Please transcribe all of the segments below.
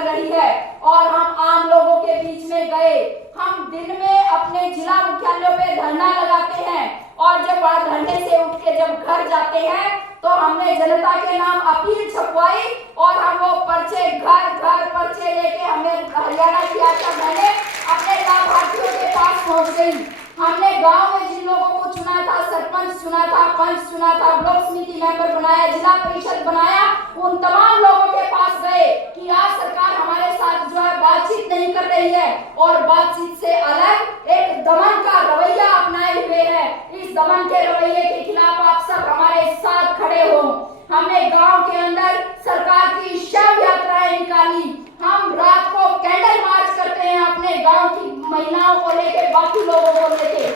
कर रही है और हम आम लोगों के बीच में गए। हम दिन में अपने जिला मुख्यालयों पे धरना लगाते हैं और जब वहां धरने से उठ के जब घर जाते हैं तो हमने जनता के नाम अपील छपवाई और हम वो पर्चे घर घर पर्चे लेके हमें हरियाणा की आशा बहने अपने लाभार्थियों के पास पहुंच गई। हमने गांव में जिन लोगों को चुना था, सरपंच चुना था, पंच चुना था, ब्लॉक समिति मेंबर बनाया, जिला परिषद बनाया, उन तमाम लोगों के पास गए कि आज सरकार हमारे साथ जो है बातचीत नहीं कर रही है और बातचीत से अलग एक दमन का रवैया अपनाए हुए है। इस दमन के रवैये के खिलाफ आप सब हमारे साथ खड़े हो। हमने गांव के अंदर सरकार की शव यात्राएं निकाली। हम रात को कैंडल मार्च करते हैं अपने गांव की महिलाओं को लेके, बाकी लोगों को लेके।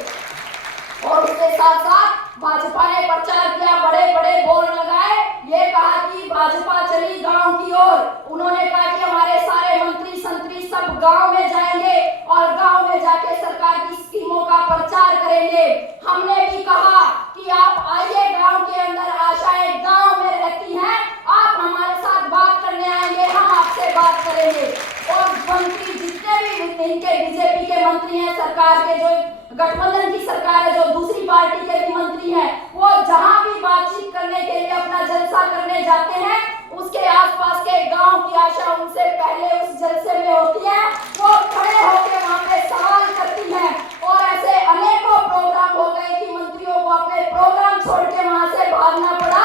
और उसके साथ साथ भाजपा ने प्रचार किया, बड़े बड़े बोर्ड लगाए, ये कहा कि भाजपा चली गांव की ओर। उन्होंने कहा कि हमारे सारे मंत्री संतरी सब गांव में जाएंगे और गांव में जाके सरकार की स्कीमों का प्रचार करेंगे। हमने भी कहा कि आप आइए, गांव के अंदर आशाएं गांव में रहती हैं, आप हमारे साथ बात करने आएंगे, हम आपसे बात करेंगे। और मंत्री जितने भी इनके बीजेपी के मंत्री हैं, सरकार के जो गठबंधन की सरकार है, जो दूसरी पार्टी के भी मंत्री हैं, वो जहां भी बातचीत करने के लिए अपना जलसा करने जाते हैं, उसके आसपास के गांव की आशा उनसे पहले उस जलसे में होती है। वो खड़े होकर वहां पे सवाल करती हैं और ऐसे अनेकों प्रोग्राम हो गए कि मंत्रियों को अपने प्रोग्राम छोड़ के वहां से भागना पड़ा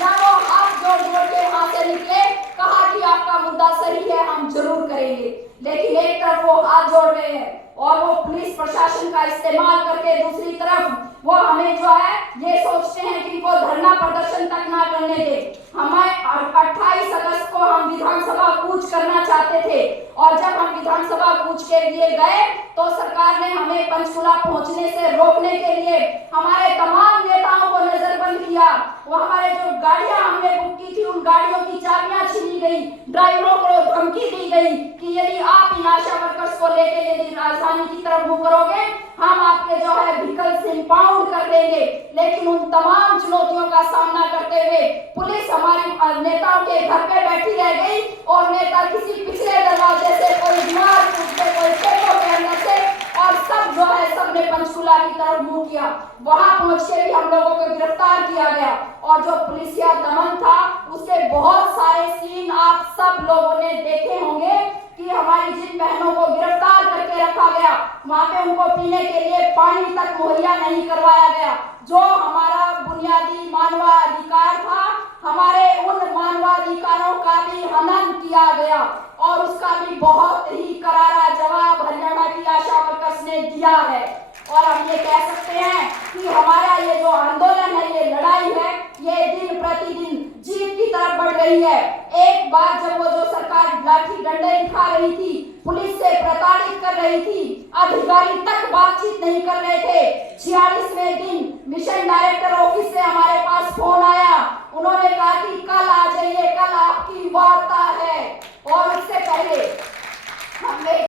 या वो हाथ जोड़ जोड़ के वहां से निकले। कहा कि आपका मुद्दा सही है, हम जरूर करेंगे, लेकिन एक तरफ वो हाथ जोड़ रहे हैं और वो पुलिस प्रशासन का इस्तेमाल करके दूसरी तरफ वो हमें जो है ये सोचते हैं कि इनको धरना प्रदर्शन तक ना करने दे। हमें 28 अगस्त को हम विधानसभा कूच करना चाहते थे और जब हम विधानसभा कूच के लिए गए तो सरकार ने हमें पंचकुला पहुंचने से रोकने के लिए हमारे तमाम नेताओं को नजरबंद किया। वो हमारे जो गाड़ियां हमने बुक की थी, उन गाड़ियों की चाबियां छीनी गई, ड्राइवरों को धमकी दी गई कि यदि आप इन आशा वर्कर्स को लेके यदि राजधानी की तरफ मुंह करोगे, हम आपके जो है व्हीकल्स इंपाउंड कर देंगे। लेकिन उन तमाम चुनौतियों का सामना करते हुए पुलिस हमारे नेताओं के घर पे बैठी रह गई और नेता किसी पिछले दरवाजे से, कोई दीवार टूटते, कोई खेतों के अंदर से, और सब जो है सबने पंचकुला की तरफ मुंह किया। वहां पहुंच के भी हम लोगों को गिरफ्तार किया गया और जो पुलिसिया दमन था उसके बहुत सारे सीन आप सब लोगों ने देखे होंगे कि हमारी जिन बहनों को गिरफ्तार करके रखा गया, वहां पे उनको पीने के लिए पानी तक मुहैया नहीं करवाया गया। जो हमारा बुनियादी मानवाधिकार था, हमारे उन मानवाधिकारों का भी हनन किया गया और उसका भी बहुत ही करारा जवाब हरियाणा की आशा वर्कर्स ने दिया है। और हम ये कह सकते हैं कि हमारा ये जो आंदोलन है, ये लड़ाई है, ये दिन प्रतिदिन जीत की तरफ बढ़ रही है। एक बार जब वो जो सरकार लाठी डंडे दिखा रही थी, पुलिस से प्रताड़ित कर रही थी, अधिकारी तक बातचीत नहीं कर रहे थे, 46वें दिन मिशन डायरेक्टर ऑफिस से हमारे